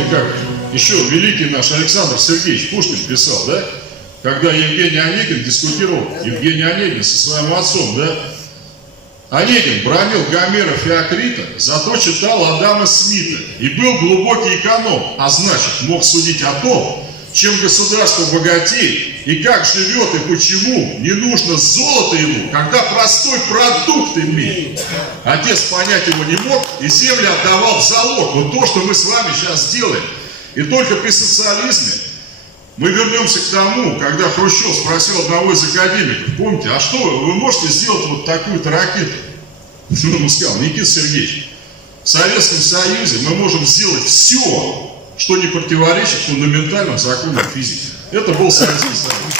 помните, как еще великий наш Александр Сергеевич Пушкин писал, да? Когда Евгений Онегин дискутировал, Евгений Онегин со своим отцом, да? Онегин бранил Гомера Феокрита, зато читал Адама Смита и был глубокий эконом, а значит мог судить о том, чем государство богатеет и как живет и почему не нужно золото ему, когда простой продукт имеет. Отец понять его не мог и земли отдавал в залог. Вот то, что мы с вами сейчас делаем. И только при социализме мы вернемся к тому, когда Хрущев спросил одного из академиков, помните, а что вы можете сделать вот такую-то ракету? Он ему сказал: Никита Сергеевич, в Советском Союзе мы можем сделать все, что не противоречит фундаментальным законам физики. Это был Советский Союз.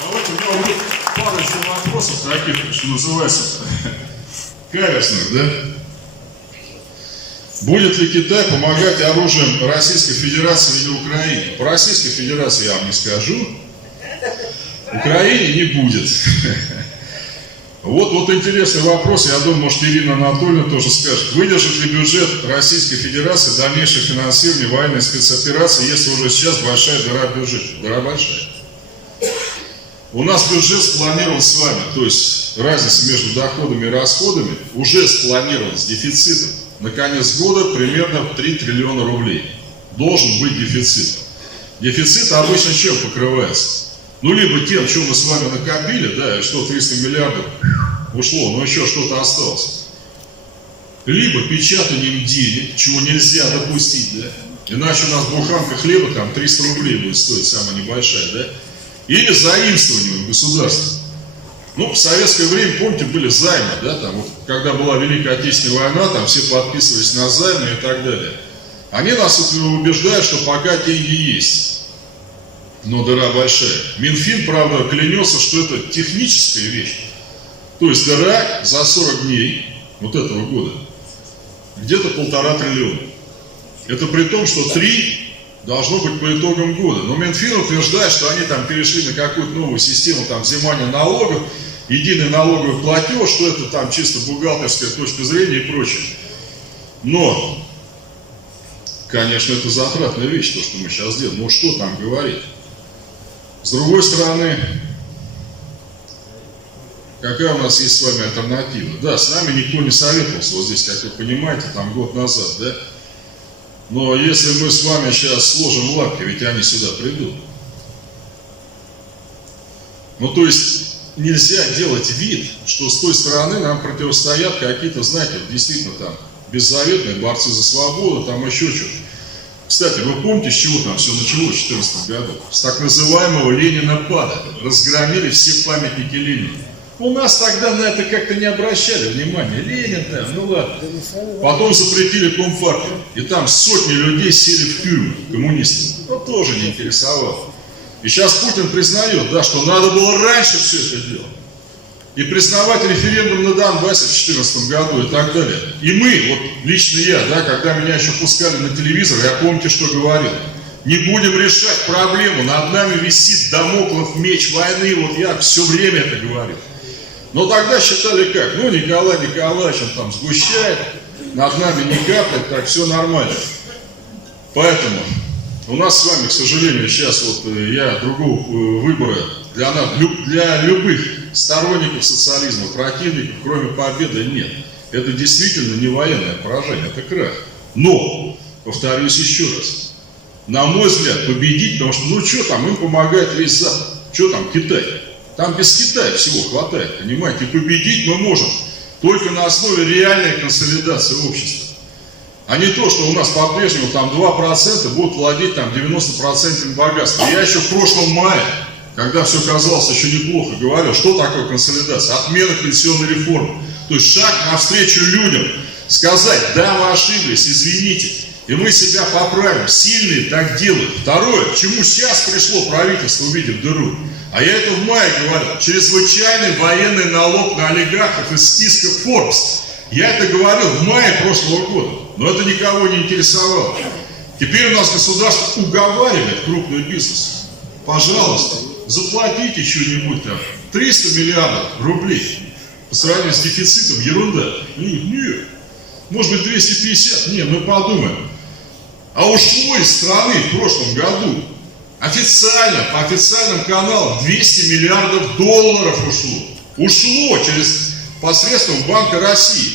Давайте у меня будет парочку вопросов таких, что называется, каверсных, да? Будет ли Китай помогать оружием Российской Федерации или Украине? По Российской Федерации я вам не скажу. Украине не будет. Вот интересный вопрос, я думаю, может, Ирина Анатольевна тоже скажет. Выдержит ли бюджет Российской Федерации дальнейшее финансирование военной спецоперации, если уже сейчас большая дыра в бюджете? Дыра большая. У нас бюджет спланирован с вами, то есть разница между доходами и расходами уже спланирована с дефицитом. На конец года примерно 3 триллиона рублей должен быть дефицит. Дефицит обычно чем покрывается? Ну, либо тем, что мы с вами накопили, да, что 300 миллиардов ушло, но еще что-то осталось. Либо печатанием денег, чего нельзя допустить, да. Иначе у нас буханка хлеба там 300 рублей будет стоить, самая небольшая, да. Или заимствованием государства. Ну, в советское время, помните, были займы, да, там, вот, когда была Великая Отечественная война, там все подписывались на займы и так далее. Они нас убеждают, что пока деньги есть, но дыра большая. Минфин, правда, клянется, что это техническая вещь. То есть дыра за 40 дней вот этого года где-то 1,5 триллиона. Это при том, что 3 должно быть по итогам года. Но Минфин утверждает, что они там перешли на какую-то новую систему там взимания налогов, единый налоговый платеж, что это там чисто бухгалтерская точка зрения и прочее. Но, конечно, это затратная вещь, то, что мы сейчас делаем. Ну что там говорить? С другой стороны, какая у нас есть с вами альтернатива? Да, с нами никто не советовался, вот здесь, как вы понимаете, там год назад, да? Но если мы с вами сейчас сложим лапки, ведь они сюда придут. Ну, то есть, нельзя делать вид, что с той стороны нам противостоят какие-то, знаете, действительно там, беззаветные борцы за свободу, там еще что-то. Кстати, вы помните, с чего там все началось в 2014 году? С так называемого Ленина-пада. Разгромили все памятники Ленина. У нас тогда на это как-то не обращали внимания. Ленин там, ну ладно. Потом запретили Компартию. И там сотни людей сели в тюрьму, коммунистов. Но тоже не интересовало. И сейчас Путин признает, да, что надо было раньше все это делать. И признавать референдум на Донбассе в 2014 году и так далее. И мы, вот лично я, да, когда меня еще пускали на телевизор, я помните, что говорил. Не будем решать проблему, над нами висит дамоклов меч войны, вот я все время это говорил. Но тогда считали как? Ну, Николай Николаевич, он там сгущает, над нами не капает, так все нормально. Поэтому у нас с вами, к сожалению, сейчас вот я другого выбора для любых сторонников социализма, противников, кроме победы, нет. Это действительно не военное поражение, это крах. Но, повторюсь еще раз, на мой взгляд, победить, потому что, ну что там, им помогает весь Запад. Что там, Китай? Там без Китая всего хватает, понимаете? И победить мы можем только на основе реальной консолидации общества. А не то, что у нас по-прежнему там 2% будут владеть там 90% богатства. Я еще в прошлом мае, когда все казалось еще неплохо, говорил, что такое консолидация? Отмена пенсионной реформы. То есть шаг навстречу людям, сказать, да, мы ошиблись, извините, и мы себя поправим. Сильные так делают. Второе, к чему сейчас пришло правительство, увидев дыру. А я это в мае говорил, чрезвычайный военный налог на олигархов из списка Forbes. Я это говорил в мае прошлого года, но это никого не интересовало. Теперь у нас государство уговаривает крупный бизнес. Пожалуйста, заплатите что-нибудь там, 300 миллиардов рублей по сравнению с дефицитом, ерунда. Нет. Может быть 250? Нет, мы подумаем. А ушло из страны в прошлом году официально, по официальным каналам 200 миллиардов долларов ушло. Ушло через посредством Банка России.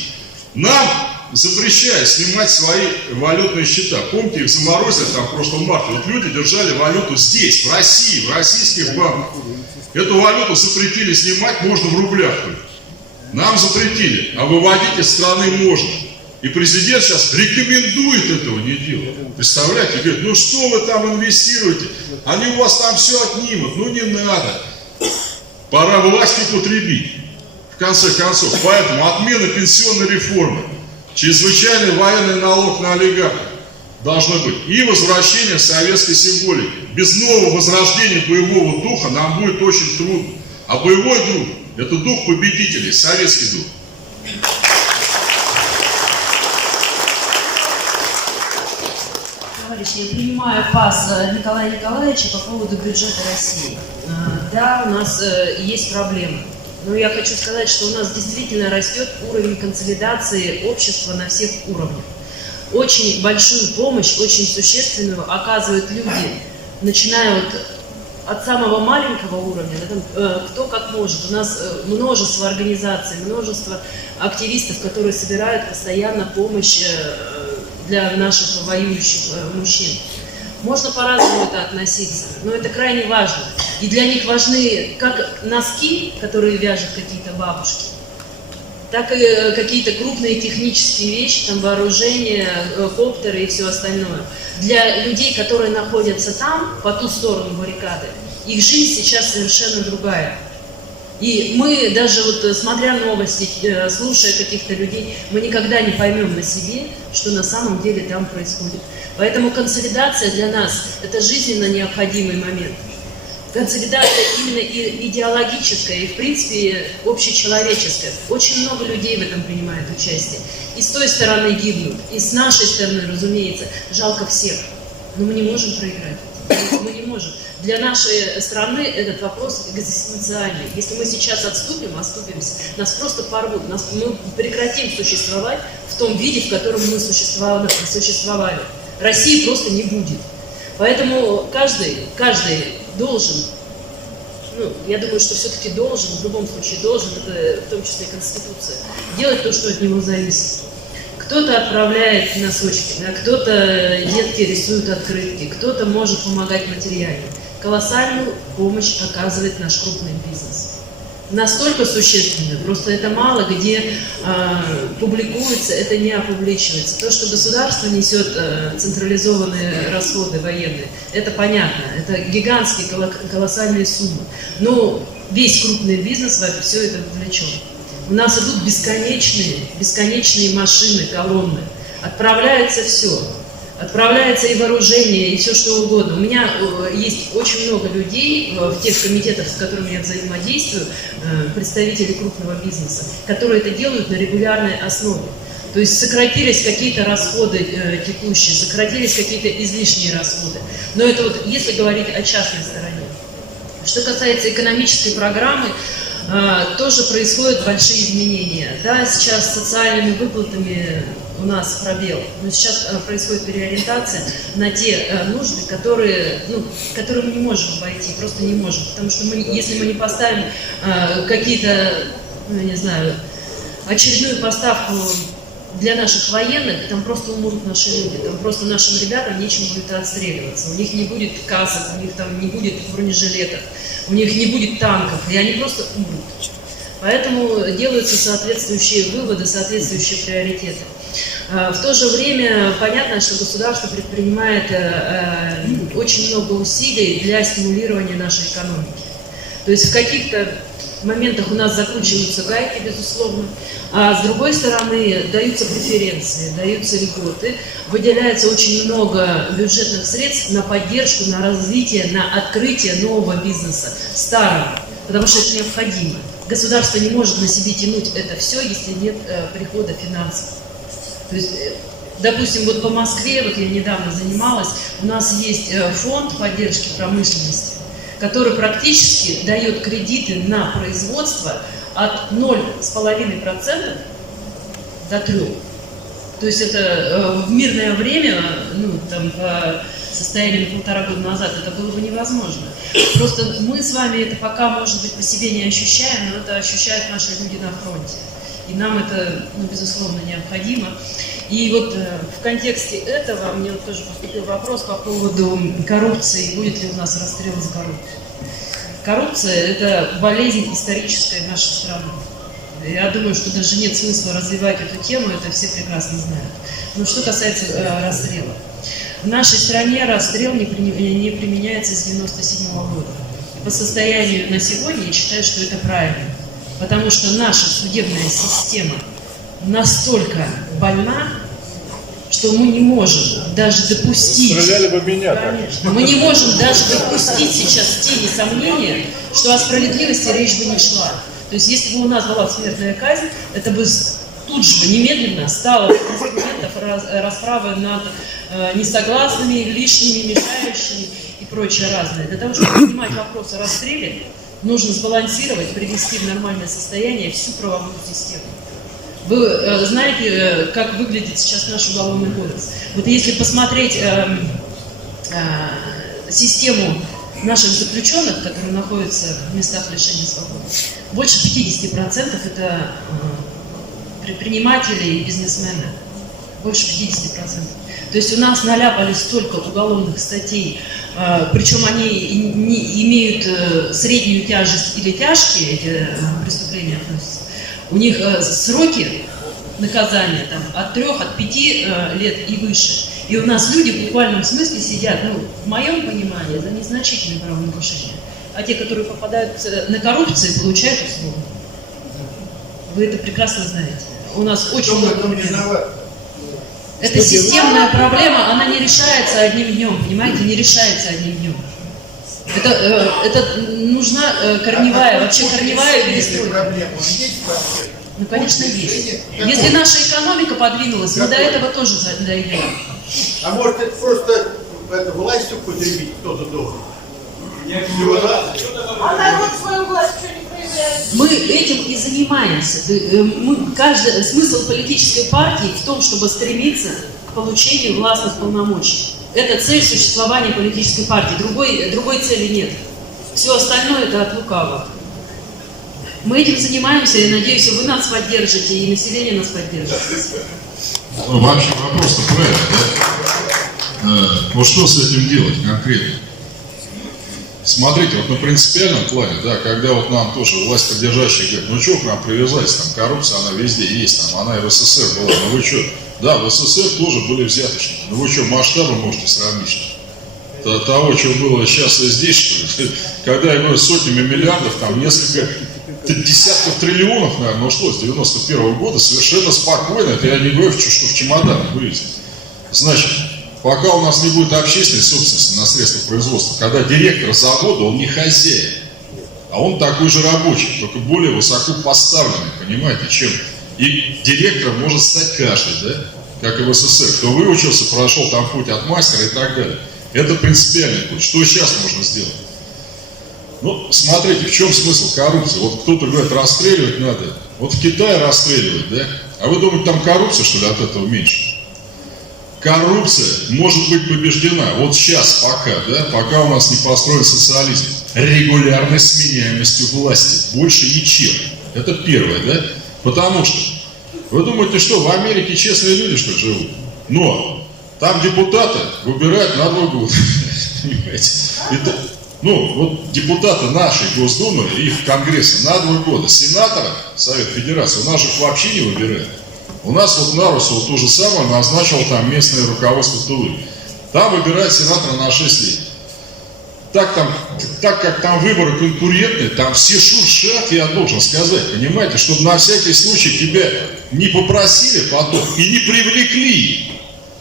Нам запрещают снимать свои валютные счета. Помните, их заморозили там в прошлом марте. Вот люди держали валюту здесь, в России, в российских банках. Эту валюту запретили снимать, можно в рублях только. Нам запретили, а выводить из страны можно. И президент сейчас рекомендует этого не делать. Представляете, говорит, ну что вы там инвестируете? Они у вас там все отнимут, ну не надо. Пора власть употребить, в конце концов. Поэтому отмена пенсионной реформы, чрезвычайный военный налог на олигархов должно быть. И возвращение советской символики. Без нового возрождения боевого духа нам будет очень трудно. А боевой дух – это дух победителей, советский дух. Я принимаю пас Николая Николаевича по поводу бюджета России. Да, у нас есть проблемы. Но я хочу сказать, что у нас действительно растет уровень консолидации общества на всех уровнях. Очень большую помощь, очень существенную оказывают люди, начиная от самого маленького уровня, кто как может. У нас множество организаций, множество активистов, которые собирают постоянно помощь для наших воюющих мужчин. Можно по-разному это относиться, но это крайне важно. И для них важны как носки, которые вяжут какие-то бабушки, так и какие-то крупные технические вещи, там вооружение, коптеры и все остальное. Для людей, которые находятся там, по ту сторону баррикады, их жизнь сейчас совершенно другая. И мы даже вот смотря новости, слушая каких-то людей, мы никогда не поймем на себе, что на самом деле там происходит. Поэтому консолидация для нас – это жизненно необходимый момент. Консолидация именно и идеологическая, и в принципе общечеловеческая. Очень много людей в этом принимает участие. И с той стороны гибнут, и с нашей стороны, разумеется, жалко всех. Но мы не можем проиграть. Мы не можем. Для нашей страны этот вопрос экзистенциальный. Если мы сейчас оступимся, нас просто порвут, мы прекратим существовать в том виде, в котором мы существовали. России просто не будет. Поэтому каждый должен, я думаю, что все-таки должен, в любом случае должен, это в том числе и Конституция, делать то, что от него зависит. Кто-то отправляет носочки, кто-то детки рисует открытки, кто-то может помогать материально. Колоссальную помощь оказывает наш крупный бизнес. Настолько существенно, просто это мало где публикуется, это не опубличивается. То, что государство несет централизованные расходы военные, это понятно, это гигантские колоссальные суммы. Но весь крупный бизнес во все это вовлечен. У нас идут бесконечные машины, колонны. Отправляется все. Отправляется и вооружение, и все что угодно. У меня есть очень много людей в тех комитетах, с которыми я взаимодействую, представителей крупного бизнеса, которые это делают на регулярной основе. То есть сократились какие-то расходы текущие, сократились какие-то излишние расходы. Но это вот если говорить о частной стороне. Что касается экономической программы, тоже происходят большие изменения. Да, сейчас с социальными выплатами у нас пробел, но сейчас происходит переориентация на те нужды, которые мы не можем обойти, просто не можем. Потому что если мы не поставим какие-то, не знаю, очередную поставку для наших военных, там просто умрут наши люди, там просто нашим ребятам нечем будет отстреливаться, у них не будет касок, у них там не будет бронежилетов, у них не будет танков, и они просто умрут. Поэтому делаются соответствующие выводы, соответствующие приоритеты. В то же время понятно, что государство предпринимает очень много усилий для стимулирования нашей экономики. То есть в каких-то моментах у нас закручиваются гайки, безусловно, а с другой стороны даются преференции, даются льготы, выделяется очень много бюджетных средств на поддержку, на развитие, на открытие нового бизнеса, старого, потому что это необходимо. Государство не может на себе тянуть это все, если нет прихода финансов. То есть, допустим, вот по Москве, вот я недавно занималась, у нас есть фонд поддержки промышленности, который практически дает кредиты на производство от 0,5% до 3%. То есть это в мирное время, ну, там, по состоянию 1,5 года назад, это было бы невозможно. Просто мы с вами это пока, может быть, по себе не ощущаем, но это ощущают наши люди на фронте. И нам это, ну, безусловно, необходимо. И вот в контексте этого мне вот тоже поступил вопрос по поводу коррупции, будет ли у нас расстрел за коррупцию. Коррупция – это болезнь историческая нашей страны. Я думаю, что даже нет смысла развивать эту тему, это все прекрасно знают. Но что касается расстрела. В нашей стране расстрел не применяется с 1997 года. По состоянию на сегодня я считаю, что это правильно. Потому что наша судебная система настолько больна, что мы не можем даже допустить... Стреляли бы меня, конечно, мы не можем даже допустить сейчас тени сомнения, что о справедливости речь бы не шла. То есть если бы у нас была смертная казнь, это бы тут же немедленно стало инструментов расправы над несогласными, лишними, мешающими и прочее разное. Для того, чтобы поднимать вопрос о расстреле, нужно сбалансировать, привести в нормальное состояние всю правовую систему. Вы знаете, как выглядит сейчас наш уголовный кодекс? Вот если посмотреть систему наших заключенных, которые находятся в местах лишения свободы, больше 50% это предприниматели и бизнесмены. Больше 50%. То есть у нас наляпали столько уголовных статей, причем они не имеют среднюю тяжесть или тяжкие, эти преступления относятся. У них сроки наказания там, от 3, от 5 лет и выше. И у нас люди в буквальном смысле сидят, ну, в моем понимании, за незначительные правонарушения. А те, которые попадают на коррупцию, получают условно. Вы это прекрасно знаете. У нас очень много... Это системная проблема, она не решается одним днем, понимаете, не решается одним днем. Это нужна корневая, вообще корневая перестройка. Ну, конечно, есть. Если наша экономика подвинулась, мы до этого тоже дойдем. А может это просто власть употребить кто-то должен? А народ свою власть что не проявляет? Мы этим и занимаемся. Смысл политической партии в том, чтобы стремиться к получению властных полномочий. Это цель существования политической партии. Другой цели нет. Все остальное это от лукавого. Мы этим занимаемся, и надеюсь, вы нас поддержите, и население нас поддержит. Ну, вообще вопрос-то правильный, да? Вот что с этим делать конкретно? Смотрите, вот на принципиальном плане, да, когда вот нам тоже власть поддержащие говорят, ну что к нам привязались, там коррупция, она везде есть, там, она и в СССР была, ну вы что? Да, в СССР тоже были взяточники, ну вы что, масштабы можете сравнить? Того, что было сейчас и здесь, что ли? Когда я говорю сотнями миллиардов, там несколько десятков триллионов, наверное, ушло с 91 года совершенно спокойно. Это я не говорю, что в чемодане вылезет. Значит, пока у нас не будет общественной собственности на средства производства, когда директор завода, он не хозяин, а он такой же рабочий, только более высоко поставленный, понимаете, чем и директором может стать каждый, да, как и в СССР. Кто выучился, прошел там путь от мастера и так далее. Это принципиальный путь. Что сейчас можно сделать? Ну, смотрите, в чем смысл коррупции? Вот кто-то говорит, расстреливать надо. Вот в Китае расстреливают, да? А вы думаете, там коррупция, что ли, от этого меньше? Коррупция может быть побеждена. Вот сейчас пока, да, пока у нас не построен социализм. Регулярной сменяемостью власти. Больше ничем. Это первое, да? Потому что, вы думаете, что в Америке честные люди, что ли, живут? Но там депутаты выбирают на 2 года. Понимаете? Ну, вот депутаты нашей Госдумы и их Конгресса на 2 года. Сенатора, Совет Федерации, у нас же их вообще не выбирают. У нас вот Нарусова то же самое назначил там местное руководство Тулы. Там выбирают сенатора на 6 лет. Так как там выборы конкурентные, там все шуршат, я должен сказать, понимаете, чтобы на всякий случай тебя не попросили потом и не привлекли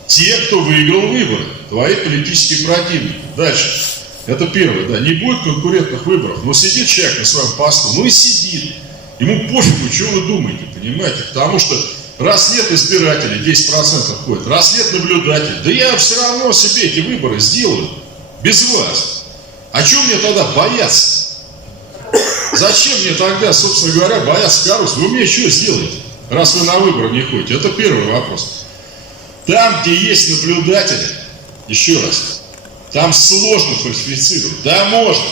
те, кто выиграл выборы, твои политические противники. Дальше. Это первое, да, не будет конкурентных выборов, но сидит человек на своем посту, ну и сидит. Ему пофигу, что вы думаете, понимаете, потому что раз нет избирателей, 10% ходит, раз нет наблюдателей, да я все равно себе эти выборы сделаю, без вас. А чего мне тогда бояться? Зачем мне тогда, собственно говоря, бояться коррупции? Вы мне что сделаете, раз вы на выборы не ходите? Это первый вопрос. Там, где есть наблюдатели, еще раз, там сложно фальсифицировать. Да, можно.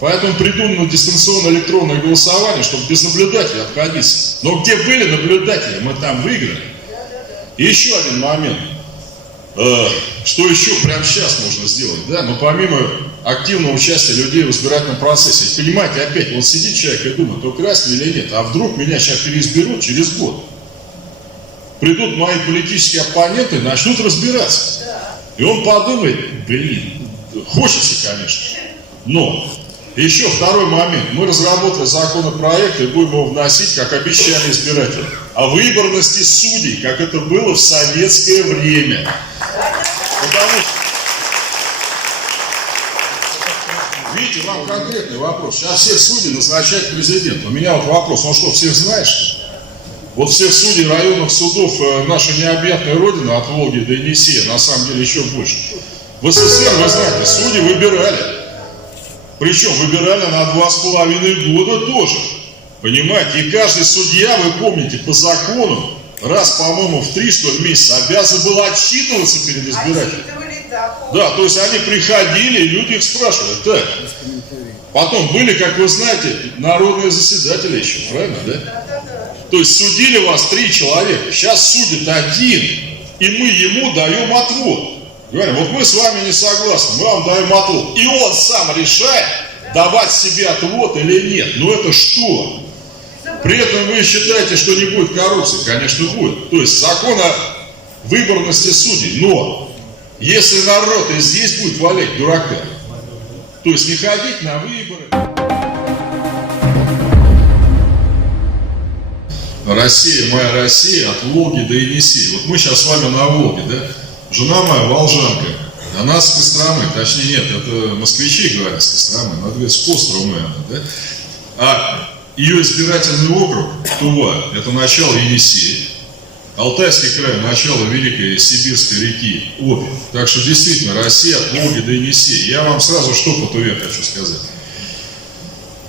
Поэтому придумано дистанционное электронное голосование, чтобы без наблюдателей обходиться. Но где были наблюдатели, мы там выиграли. И еще один момент. Что еще прямо сейчас можно сделать? Да? Но помимо активного участия людей в избирательном процессе, понимаете, опять, вот сидит человек и думает, украсть или нет, а вдруг меня сейчас переизберут через год. Придут мои политические оппоненты и начнут разбираться. И он подумает, блин, хочется, конечно, но... Еще второй момент. Мы разработали законопроект и будем его вносить, как обещали избиратели, о выборности судей, как это было в советское время. Потому что, видите, вам конкретный вопрос. Сейчас всех судей назначает президент. У меня вот вопрос, он что, всех знает, что ли? Вот всех судей районных судов наша необъятная родина от Волги до Енисея, на самом деле еще больше. В СССР, вы знаете, судьи выбирали. Причем выбирали на 2,5 года тоже. Понимаете? И каждый судья, вы помните, по закону, раз, по-моему, в 3, что ли, месяца обязан был отчитываться перед избирателем. Да, то есть они приходили, и люди их спрашивали. Так. Потом были, как вы знаете, народные заседатели еще, правильно, да? То есть судили вас 3 человека. Сейчас судит 1, и мы ему даем отвод. Говорим, вот мы с вами не согласны, мы вам даем отвод. И он сам решает, давать себе отвод или нет. Ну это что? При этом вы считаете, что не будет коррупции? Конечно, будет. То есть закон о выборности судей. Но если народ и здесь будет валять дурака, то есть не ходить на выборы. Россия, моя Россия, от Волги до Енисея. Вот мы сейчас с вами на Волге, да? Жена моя волжанка, она с Костромы, точнее нет, это москвичи говорят с Костромы, надо говорить, с Костромы она, да? А ее избирательный округ, Тува, это начало Енисея, Алтайский край, начало Великой Сибирской реки Обь. Так что действительно, Россия от Волги до Енисея. Я вам сразу что по Туве хочу сказать.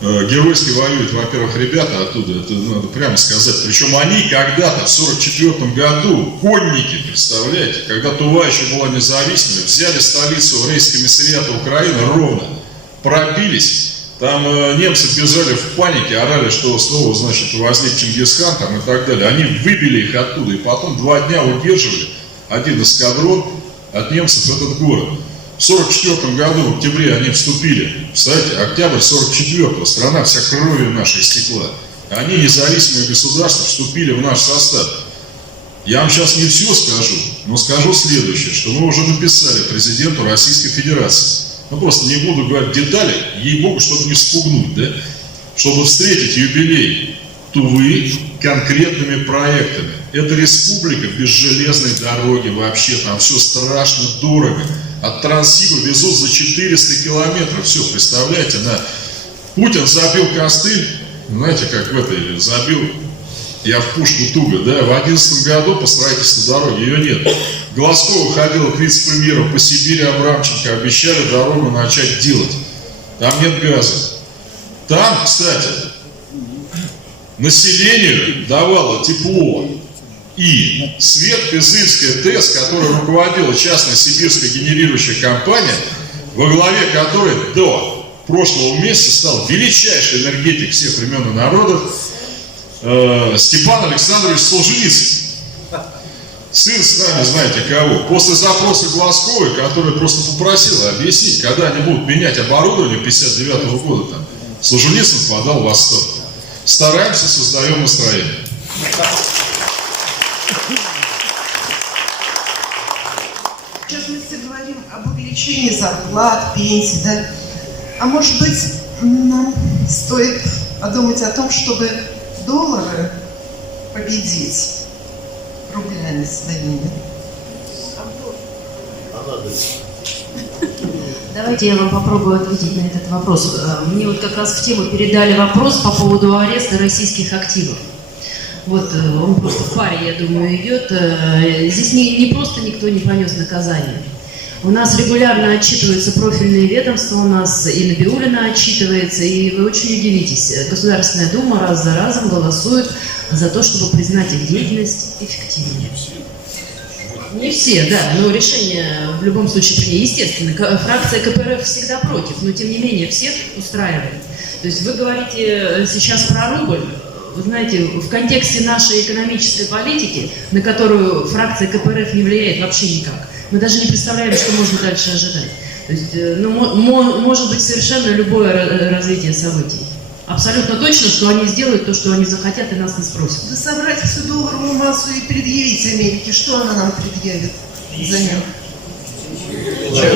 Геройски воюют, во-первых, ребята оттуда, это надо прямо сказать. Причем они когда-то, в 1944 году, конники, представляете, когда Тува еще была независимой, взяли столицу рейхскомиссариата Украины ровно, пробились. Там немцы бежали в панике, орали, что снова, значит, возник Чингисхан там, и так далее. Они выбили их оттуда, и потом 2 дня удерживали один эскадрон от немцев в этот город. В 1944 году, в октябре, они вступили, кстати, октябрь 1944-го, страна вся кровью нашей истекла. Они, независимые государства, вступили в наш состав. Я вам сейчас не все скажу, но скажу следующее, что мы уже написали президенту Российской Федерации. Ну, просто не буду говорить детали, ей-богу, чтобы не спугнуть, да? Чтобы встретить юбилей Тувы конкретными проектами. Это республика без железной дороги вообще, там все страшно дорого. От Транссиба везут за 400 километров. Все, представляете, Путин забил костыль, знаете, как в этой, забил, я в пушку туго, да, в 2011 году по строительству дороги, ее нет. Глазкова ходила к вице-премьеру по Сибири, Абрамченко, обещали дорогу начать делать. Там нет газа. Там, кстати, населению давало тепло. И Свет Пизыльская ТЭС, которая руководила частная сибирская генерирующая компания, во главе которой до прошлого месяца стал величайший энергетик всех времен и народов Степан Александрович Солженицын. Сын с нами, знаете кого? После запроса Глазковой, который просто попросил объяснить, когда они будут менять оборудование 1959 года, там, Солженицын подал в восторг. Стараемся, создаем настроение. Сейчас мы все говорим об увеличении зарплат, пенсий, да? А может быть, нам стоит подумать о том, чтобы доллары победить рублями своими? Давайте я вам попробую ответить на этот вопрос. Мне вот как раз в тему передали вопрос по поводу ареста российских активов. Вот он просто в паре, я думаю, идет. Здесь не просто никто не понес наказание. У нас регулярно отчитываются профильные ведомства, у нас и Набиуллина отчитывается, и вы очень удивитесь. Государственная Дума раз за разом голосует за то, чтобы признать их деятельность эффективной. Не все, да, но решение в любом случае принято. Естественно, фракция КПРФ всегда против, но тем не менее всех устраивает. То есть вы говорите сейчас про рубль. Вы знаете, в контексте нашей экономической политики, на которую фракция КПРФ не влияет вообще никак, мы даже не представляем, что можно дальше ожидать. То есть, может быть совершенно любое развитие событий. Абсолютно точно, что они сделают то, что они захотят, и нас не спросят. Да собрать всю долларовую массу и предъявить Америке, что она нам предъявит взамен?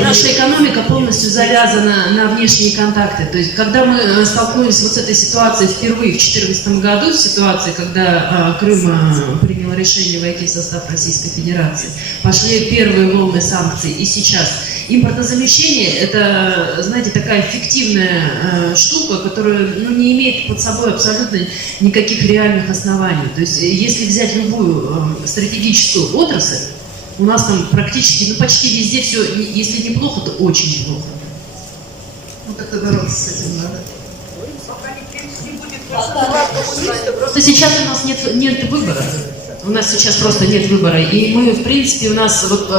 Наша экономика полностью завязана на внешние контакты. То есть, когда мы столкнулись вот с этой ситуацией впервые в 2014 году, в ситуации, когда Крым принял решение войти в состав Российской Федерации, пошли первые волны санкций, и сейчас импортозамещение – это, знаете, такая фиктивная штука, которая не имеет под собой абсолютно никаких реальных оснований. То есть, если взять любую стратегическую отрасль, у нас там практически, почти везде все, если неплохо, то очень неплохо. Ну как-то бороться с этим надо. Просто сейчас у нас нет выбора. У нас сейчас просто нет выбора. И мы, в принципе, у нас вот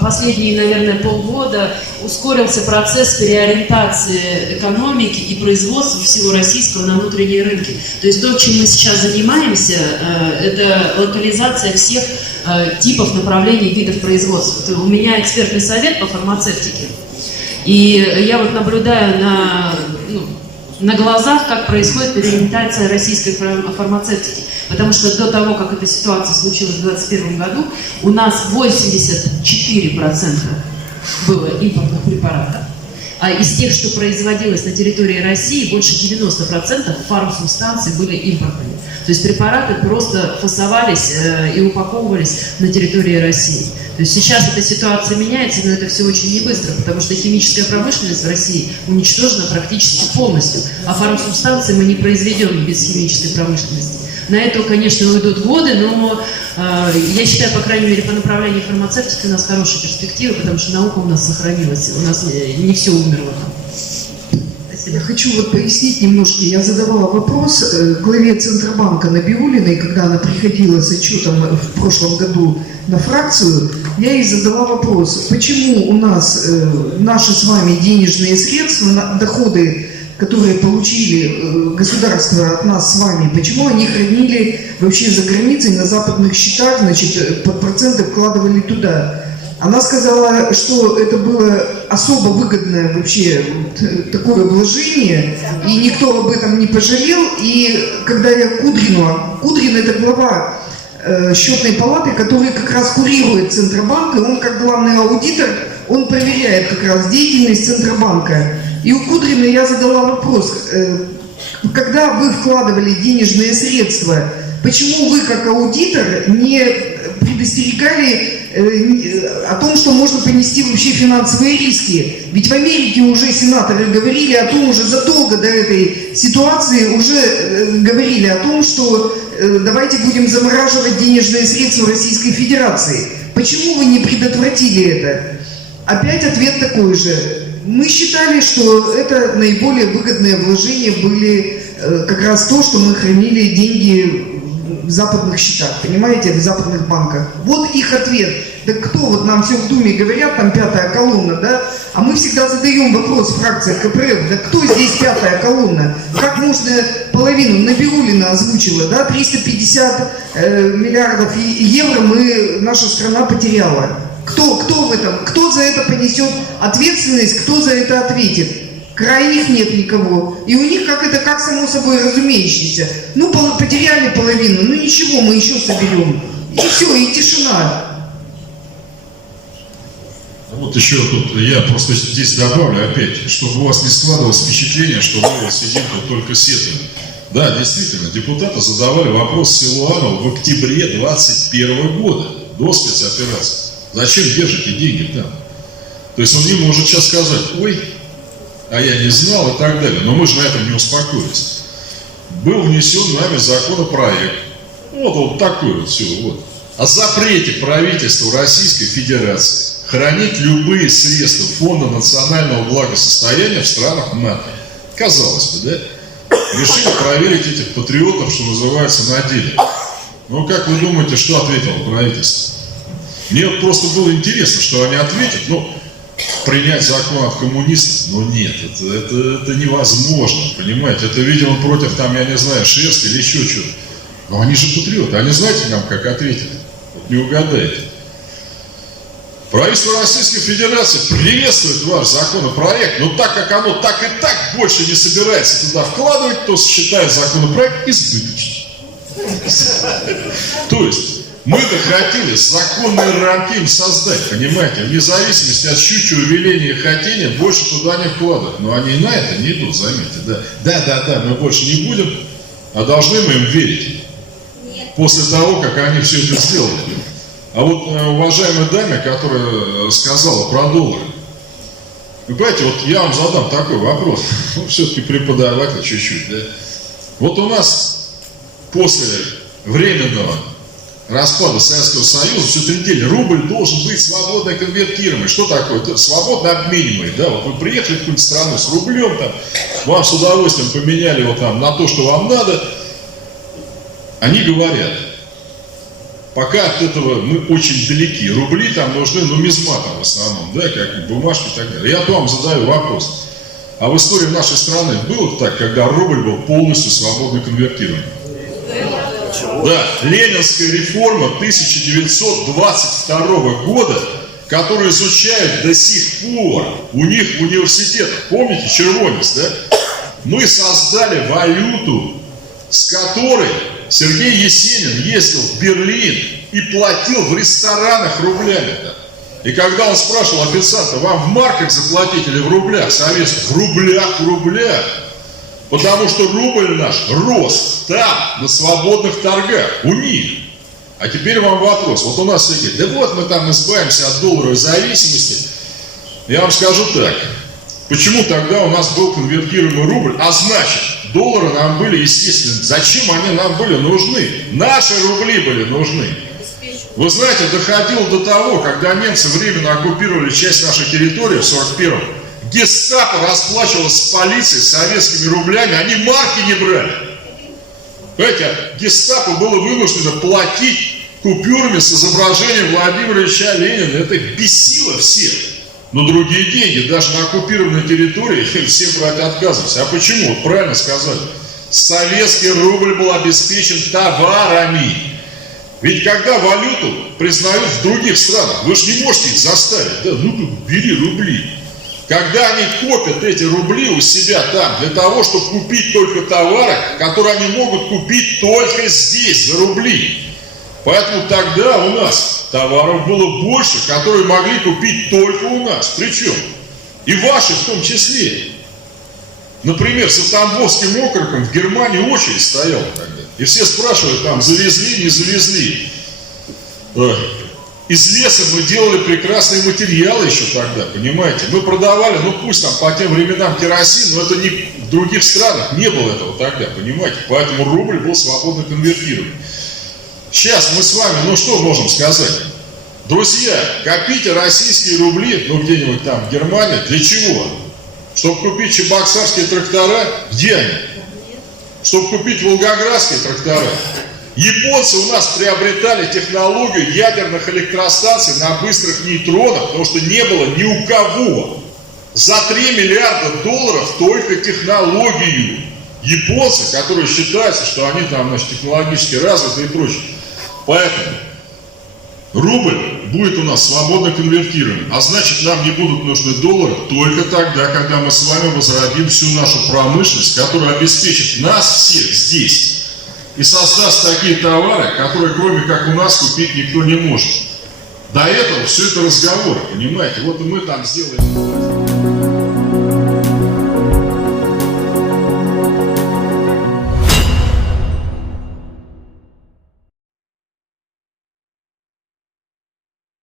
последние, наверное, полгода ускорился процесс переориентации экономики и производства всего российского на внутренние рынки. То есть то, чем мы сейчас занимаемся, это локализация всех типов направлений, видов производства. У меня экспертный совет по фармацевтике. И я вот наблюдаю на глазах, как происходит переориентация российской фармацевтики. Потому что до того, как эта ситуация случилась в 2021 году, у нас 84% было импортных препаратов. А из тех, что производилось на территории России, больше 90% фармсубстанций были импортными. То есть препараты просто фасовались и упаковывались на территории России. То есть сейчас эта ситуация меняется, но это все очень не быстро, потому что химическая промышленность в России уничтожена практически полностью, а фармсубстанции мы не произведем без химической промышленности. На это, конечно, уйдут годы, но я считаю, по крайней мере, по направлению фармацевтики у нас хорошие перспективы, потому что наука у нас сохранилась, у нас не все умерло там. Я хочу вот пояснить немножко. Я задавала вопрос главе Центробанка Набиуллиной, когда она приходила с отчетом в прошлом году на фракцию. Я ей задала вопрос, почему у нас наши с вами денежные средства, доходы, которые получили государство от нас с вами, почему они хранили вообще за границей на западных счетах, значит, под проценты вкладывали туда. Она сказала, что это было особо выгодное вообще такое вложение, и никто об этом не пожалел. И когда я Кудрин это глава счетной палаты, который как раз курирует Центробанк, и он как главный аудитор, он проверяет как раз деятельность Центробанка. И у Кудрина я задала вопрос, когда вы вкладывали денежные средства, почему вы как аудитор не предостерегали о том, что можно понести вообще финансовые риски? Ведь в Америке уже сенаторы говорили о том, уже задолго до этой ситуации уже говорили о том, что давайте будем замораживать денежные средства Российской Федерации. Почему вы не предотвратили это? Опять ответ такой же. Мы считали, что это наиболее выгодные вложения были как раз то, что мы хранили деньги в западных счетах, понимаете, в западных банках. Вот их ответ. Да кто, вот нам все в Думе говорят, там пятая колонна, да? А мы всегда задаем вопрос, фракция КПРФ, да кто здесь пятая колонна? Как можно половину, Набиуллина озвучила, да, 350 миллиардов евро наша страна потеряла. Кто в этом? Кто за это понесет ответственность? Кто за это ответит? Крайних нет никого. И у них как само собой разумеющееся. Ну, потеряли половину, ну ничего, мы еще соберем. И все, и тишина. Вот еще тут я просто здесь добавлю опять, чтобы у вас не складывалось впечатление, что мы сидим тут только сетуем. Да, действительно, депутаты задавали вопрос Силуанову в октябре 2021 года, до спецоперации. Зачем держите деньги там? То есть он не может сейчас сказать, ой, а я не знал и так далее. Но мы же на этом не успокоились. Был внесен нами законопроект. Вот такой вот все. Вот. О запрете правительству Российской Федерации хранить любые средства Фонда национального благосостояния в странах НАТО. Казалось бы, да? Решили проверить этих патриотов, что называется, на деле. Ну, как вы думаете, что ответило правительство? Мне вот просто было интересно, что они ответят. Ну, принять закон от коммунистов, ну нет, это невозможно, понимаете. Это, видимо, против, там, я не знаю, шерсти или еще чего-то. Но они же патриоты. Они знаете нам, как ответили? Вот не угадаете. Правительство Российской Федерации приветствует ваш законопроект, но так как оно так и так больше не собирается туда вкладывать, то считает законопроект избыточным. То есть мы-то хотели законные рамки им создать, понимаете, вне зависимости от щучьего веления и хотения больше туда не вкладывать. Но они на это не идут, заметьте. Да, мы больше не будем, а должны мы им верить. После того, как они все это сделали. А вот уважаемой даме, которая сказала про доллары, вы понимаете, вот я вам задам такой вопрос, ну, все-таки преподаватель чуть-чуть, да? Вот у нас после временного распада Советского Союза все 3 недели рубль должен быть свободно конвертируемый. Что такое? Это свободно обмениваемый, да? Вот вы приехали в какую-нибудь страну с рублем, там, вам с удовольствием поменяли его там на то, что вам надо. Они говорят, пока от этого мы очень далеки. Рубли там нужны нумизматам в основном, да, как бумажки и так далее. Я вам задаю вопрос. А в истории нашей страны было так, когда рубль был полностью свободно конвертируем? Да, ленинская реформа 1922 года, которую изучают до сих пор у них в университетах. Помните, червонец, да? Мы создали валюту, с которой Сергей Есенин ездил в Берлин и платил в ресторанах рублями-то. И когда он спрашивал официанта, вам в марках заплатить или в рублях? Советских, в рублях. Потому что рубль наш рос там, на свободных торгах, у них. А теперь вам вопрос. Вот у нас все говорят, да вот мы там избавимся от долларовой зависимости. Я вам скажу так. Почему тогда у нас был конвертируемый рубль? А значит, доллары нам были, естественно, зачем они нам были нужны? Наши рубли были нужны. Вы знаете, доходило до того, когда немцы временно оккупировали часть нашей территории в 1941-м, гестапо расплачивалось с полицией советскими рублями, они марки не брали. Понимаете, гестапо было вынуждено платить купюрами с изображением Владимира Ильича Ленина. Это их бесило всех. Но другие деньги, даже на оккупированной территории, все брать отказывались. А почему? Вот правильно сказали. Советский рубль был обеспечен товарами. Ведь когда валюту признают в других странах, вы же не можете их заставить. Да, ну бери рубли. Когда они копят эти рубли у себя там, для того, чтобы купить только товары, которые они могут купить только здесь, за рубли. Поэтому тогда у нас товаров было больше, которые могли купить только у нас. Причем и ваши в том числе. Например, с Тамбовским округом в Германии очередь стояла тогда. И все спрашивают там, завезли, не завезли. Из леса мы делали прекрасные материалы еще тогда, понимаете. Мы продавали, ну пусть там по тем временам керосин, но это не в других странах не было этого тогда, понимаете. Поэтому рубль был свободно конвертируем. Сейчас мы с вами, ну что можем сказать? Друзья, копите российские рубли, ну где-нибудь там в Германии, для чего? Чтобы купить чебоксарские трактора, где они? Чтобы купить волгоградские трактора. Японцы у нас приобретали технологию ядерных электростанций на быстрых нейтронах, потому что не было ни у кого. За $3 миллиарда только технологию. Японцы, которые считаются, что они там, значит, технологически развиты и прочее. Поэтому рубль будет у нас свободно конвертируем. А значит, нам не будут нужны доллары только тогда, когда мы с вами возродим всю нашу промышленность, которая обеспечит нас всех здесь и создаст такие товары, которые кроме как у нас купить никто не может. До этого все это разговоры, понимаете? Вот и мы там сделаем...